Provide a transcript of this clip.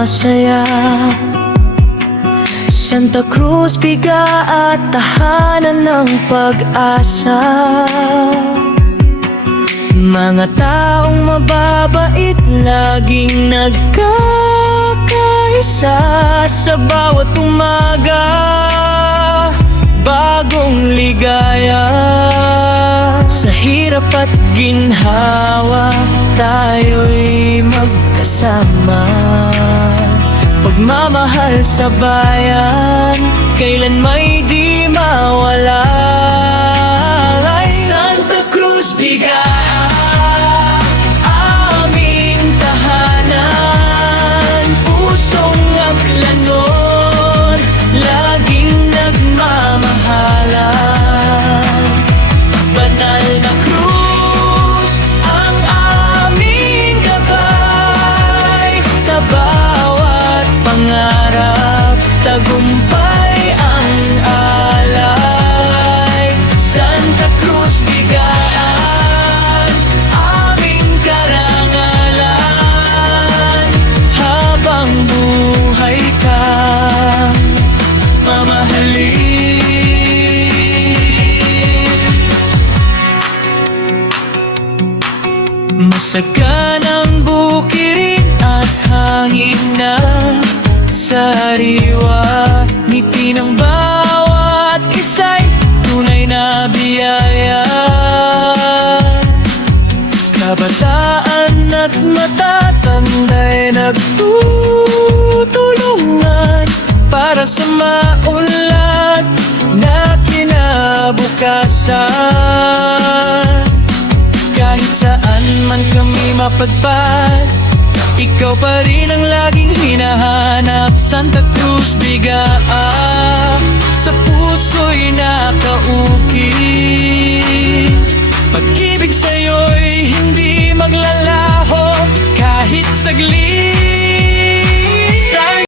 masaya. Santa Cruz, biga at tahanan ng pag-asa. Mga taong mababait, laging nagkakaisa. Sa bawat umaga, bagong ligaya. Sa hirap at ginhawa, tayo'y magkasama. Pagmamahal sa bayan, kailan may di mawala. Santa Cruz, biga aming tahanan. Pusong aplanon, laging nagmamahalan. Banal na krus ang aming gabay. Sa bawat pangarap, tagumpay ang alay. Santa Cruz, bigaan aming karangalan. Habang buhay ka, mamahalin. Masaganang bukirin at hangin na sariwa. Ngiti ng bawat isa'y tunay na biyaya. Kabataan at matatanda'y nagtutulungan para sa maunlad na kinabukasan. Kahit saan man kami mapadpad, ikaw pa rin ang laging hinahanap. Santa Cruz, bigaan